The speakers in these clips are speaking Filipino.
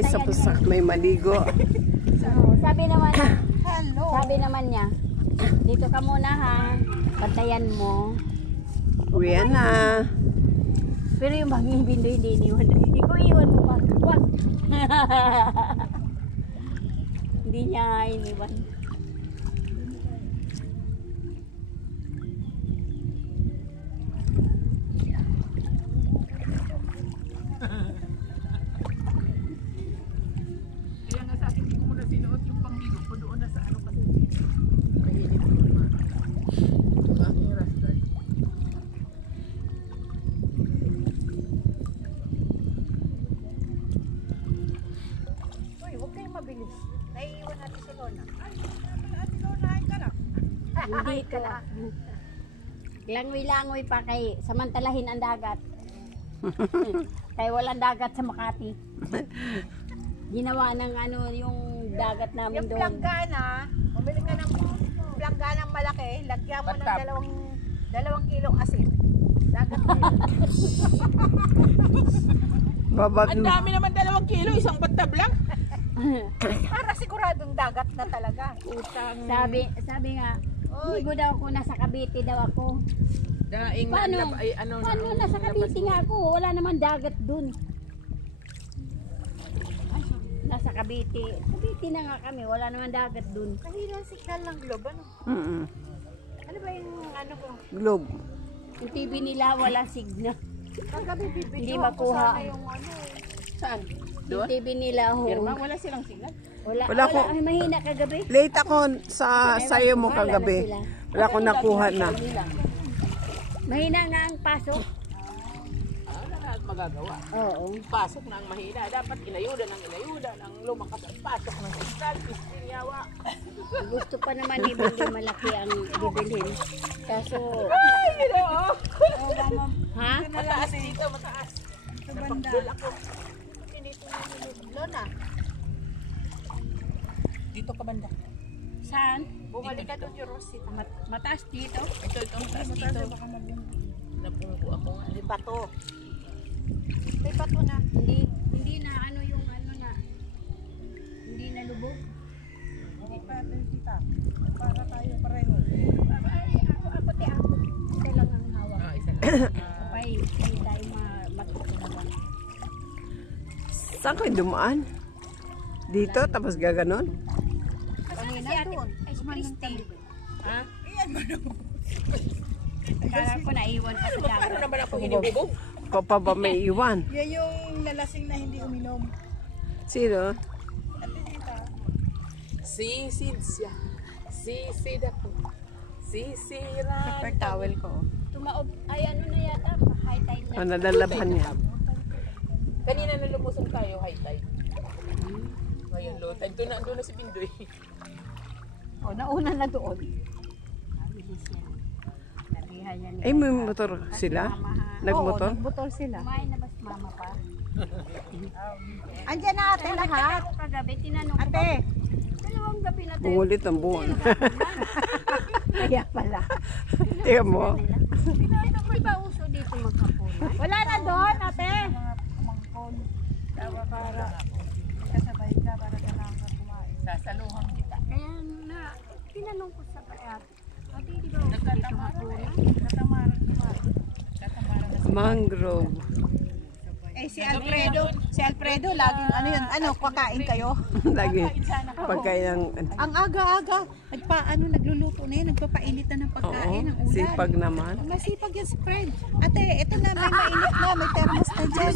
Ay, sa pusak may maligo. Sabi naman, Hello. sabi naman niya, dito ka muna ha, patayan mo. Uwian na. Pero yung bagong Bindoy hindi iniwan. Hindi ko iwan mo ba? Wag. Hindi niya iniwan. Kaya nga sa akin, hindi ko muna sinuot yung pangligo ko doon na sa ano kasi. Uy, huwag kayong mabilis. Naiiwan natin si Lona. Ay, Ate Lona, ay ka na. Hindi ko. Langoy-langoy pa kay samantalahin ang dagat. Kaya walang dagat sa Makati. Ginawa ng ano yung dagat namin Yung doon. planggana, bumili ka ng plangganang malaki, lagyan mo ng Batap. dalawang kilong asin. Dagat na yun. Babag. Ang dami naman 2 kilo, isang batab lang. Para siguradong dagat na talaga. Sabi nga, Oy. ligo daw ako, nasa Cavite daw ako. Daing Paano? ay ano Paano nasa Cavite nga ako? Wala naman dagat dun. Ay, nasa Cavite. Cavite na nga kami, wala naman dagat dun. Kahilang signal ng globe, ano? Ano ba yung ano ko? Globe. Yung TV nila wala signal. Kagabi bibidyo Hindi ako makuha. sana yung ano. Saan? Yung Doon? TV nila ho. Pirma, wala silang signal. Wala ko. Ay, mahina kagabi. Late ako sa sayo mo kagabi. Wala akong nakuha na. Mahina nga ang pasok. Ano na magagawa? Oo. Pasok na ang mahina. Dapat inayuda ng lumakas ang pasok ng signal. Yawa. Gusto pa naman ni Bindoy malaki ang bibilhin. Kaso, Ay, gino! ha? Mataas dito, mataas. Napakdul ako. Lona, Dito ka banda. Saan? bumalik ka doon yung Rosita. Mataas dito. Ito, mataas dito. Napungko ako nga. May bato. May bato na. Hindi na ano yung ano na. Hindi na lubog. Para tayo pareho. Ako. Isa lang ang hawak. Ah, isa lang. Kapay, hindi tayo matutunan. Saan kayo dumaan? Dito, tapos gaganon? Kanina doon. Ay, si Christy. Ha? Kala ko naiwan pa sa Paano dagat. naman ako hinibubog? Ko pa ba may iwan? Yan yung nalasing na hindi uminom. Sino? Sisid siya. Sisid ako. Sisiran. Super towel ko. Tumaob, ay ano na yata, high tide na. O, nadalaban niya. Kanina na lumusong tayo, high tide. Ngayon, low tide. Doon na si Bindoy. Oh, nauna na doon. Nabilis yan. Nabihan yan. Ay, may motor sila? Nagmotor? Nagbutol sila. Kumain na ba si mama pa? Andyan na ate lahat. Ako kagabi, tinanong ko. Ate. Dalawang gabi na tayo. Bungulit ang buwan. Kaya pala. Tingnan mo. Tinanong ko ba uso dito maghapunan? Wala na doon ate. Kasabay ka para ka kumain. Sasaluhan kita. Kaya na, tinanong ko sa kayat. Ate, di ba uso dito maghapunan? Katamaran kumain. Mangrove. Eh si Alfredo laging ano yun, kakain kayo. Lagi. Pagkain ng... Ang aga-aga, nagluluto na yun, nagpapainit na ng Oo, pagkain, ng ulan. sipag naman. Masipag yan si Fred. Ate, ito na, may mainit na, may thermos na dyan.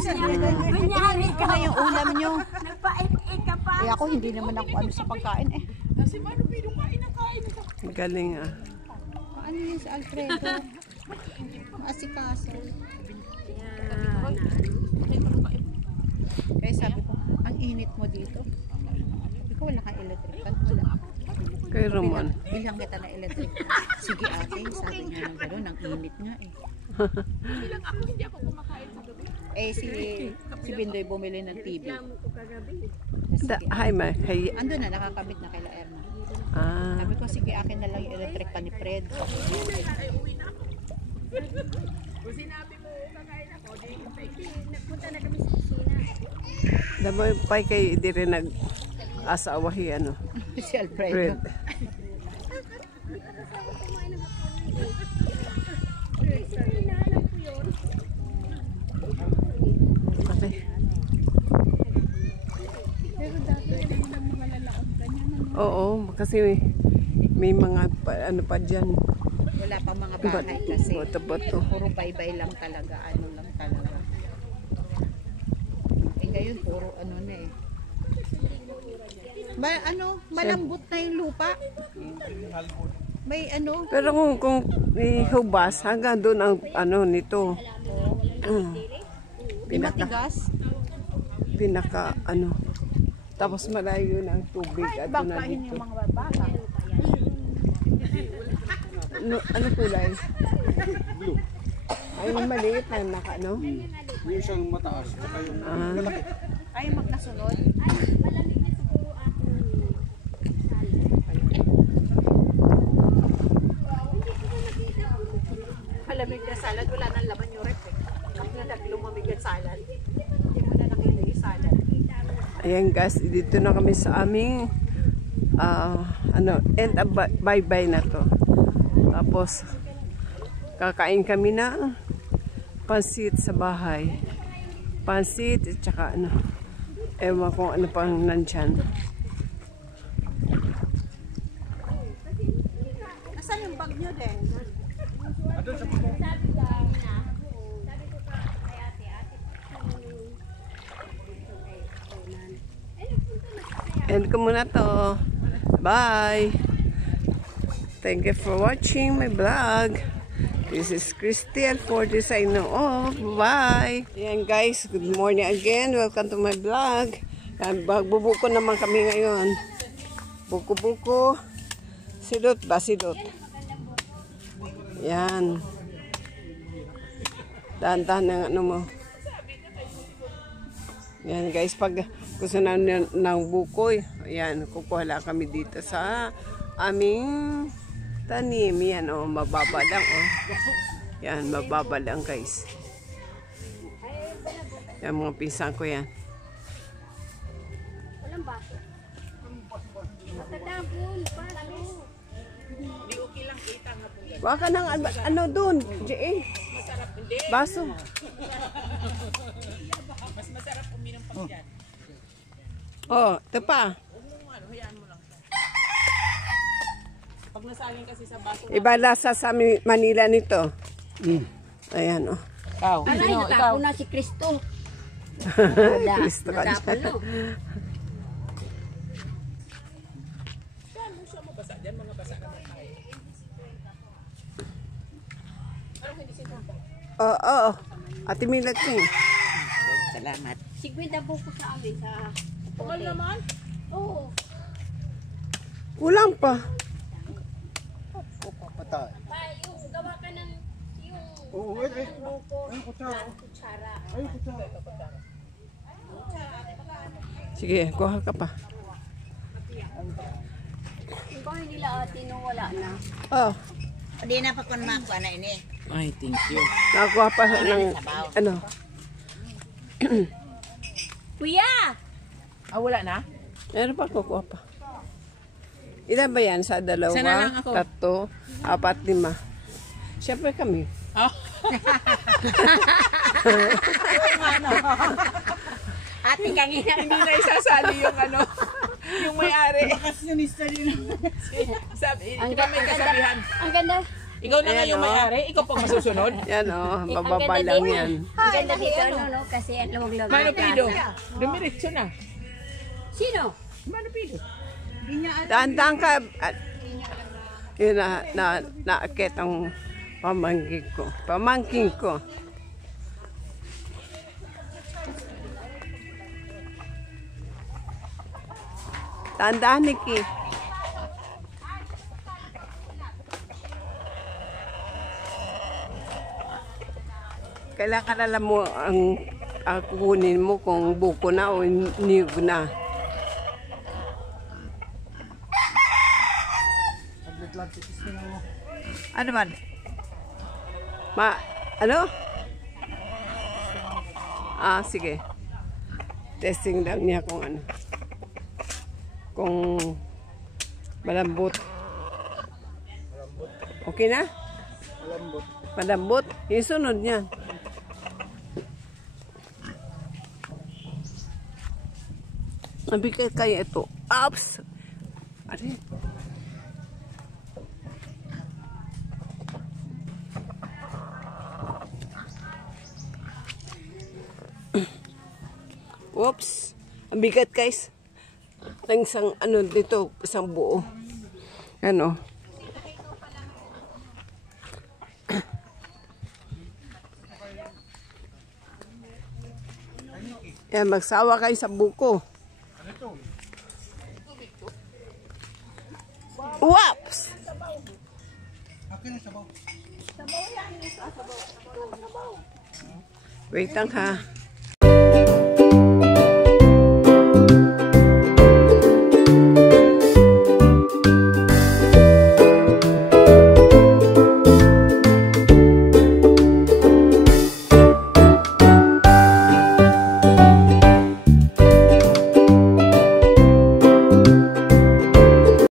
Kunyari Ito na yung ulam nyo. Nagpaik ka pa. Eh ako, hindi naman ako ano sa pagkain eh. Kasi mano, pinong kain ang kain ito. Galing ah. Ano yun si Alfredo? Asikaso. Kaya sabi ko, ang init mo dito. Sabi ko, wala kang electric fan. Wala. Kay Roman. Bilang kita na electric fan. Sige ate, sabi niya ng gano'n, ang init nga eh. Bilang ako, hindi ako kumakain sa gabi. Eh si Bindoy bumili ng TV. Reklamo ko kagabi. Hi, ma. Hi. Ando na, nakakabit na kila Erna. Ah. Sabi ko, sige akin na lang yung electric fan ni Fred. Ay, uwi na ako. Kung sinabi mo, Nagpunta na kami sa kusina. Damay pa kay di rin nag-asawahi, ano. Si Alfredo. Fred. Okay. Oo, kasi may mga ano pa dyan. Wala pang mga bahay kasi. Bato-bato. Puro baybay lang talaga. Ano lang talaga. Eh ngayon puro ano na eh. Malambot na yung lupa. May ano. Pero kung ihubas, hanggang doon ang ano nito. Matigas. Pinaka ano. Tapos malayo ng tubig at doon na Bakahin dito. yung mga bata. Ano kulay? Blue. Ay, maliit na naka, no? Yung siyang mataas, saka yung malaki. Ay magkasunod. Malamig na siguro ako. Malamig na salad. Wala nang laman yung rep eh. Kapag na lumamig yung salad. Hindi mo na nakita yung salad. Ayan guys, dito na kami sa aming end of bye-bye na to. Tapos, kakain kami na pansit sa bahay. Pansit at saka ano, ewan kung ano pang nandyan. Nasaan yung bag nyo din? End ko muna to. Bye! Thank you for watching my vlog. This is Christy L40 signing off. Bye! Ayan guys, good morning again. Welcome to my vlog. Magbubuko naman kami ngayon. Buko-buko. Silot ba? Silot. Yan. Dahan-dahan ng ano mo. Yan guys, pag gusto na ng bukoy, ayan, kukuha lang kami dito sa aming tanim. Yan, oh, mababa lang, oh. Yan, mababa lang guys. Yan, mga pisang ko yan. Walang baso. Matadabon, baso. Hindi okay lang kita nga po yan. Waka ng ano dun, J.A. Masarap, hindi. Baso. Mas masarap uminom pag yan. Oh, ito pa. Ano, hayaan mo lang siya. Pag nasaling kasi sa baso. Iba lasa sa Manila nito. Ayan, oh. Ikaw. Aray, natapon na si Kristo. Kristo ka Natapon, dyan. no? Saan mo siya mabasa? Diyan mga basa naman tayo. Anong hindi sinunta? Oo. Ate Milat ko eh. Salamat. Sigwida po ko sa amin sa Tumal naman. Oo. Kulang pa. Patay. Pa, yung gawa ka ng yung Oo, eh. grupo Ay, kutsara. na kutsara. Ay, kutsara. Sige, kuha ka pa. Yung bahay nila ate nung wala na. Oh, Hindi na pa kung makuha na ini. Ay, thank you. nakakuha pa ng ano. Kuya! Ah, wala na? Meron pa, kukuha pa. Ilan ba yan? Sa dalawa, Isa na lang ako. 3, 4, 5. Siyempre kami. Oh. Ate kangina. Hindi na isasali yung ano, yung may-ari. Bakasyonista din. Sabi, di ba may kasabihan? Ang ganda. Ikaw na nga Ayan, yung oh. may-ari, ikaw pang masusunod. Yan o, Ang mababa ganda lang din. yan. Ang ganda dito, no? Kasi ang lumag-lumag. Mano Pido? Dumiretso na. Sino? Mano Pido? Daan-daan ka. Yun naakit ang pamangkin ko. Pamangkin ko. Daan-daan, Nikki. Kailangan alam mo ang kukunin mo kung buko na o niyog na. Ano man? Ano? Ah, sige. Testing daw niya kung ano. Kung malambot. Okay na? Malambot. Malambot? Yung sunod niyan. Nabigay kaya ito. Ops! Ano? Oops! Ang bigat guys. Ang isang ano dito, isang buo. Ano? Yan, magsawa kayo sa buko. Whoops! Wait lang ha.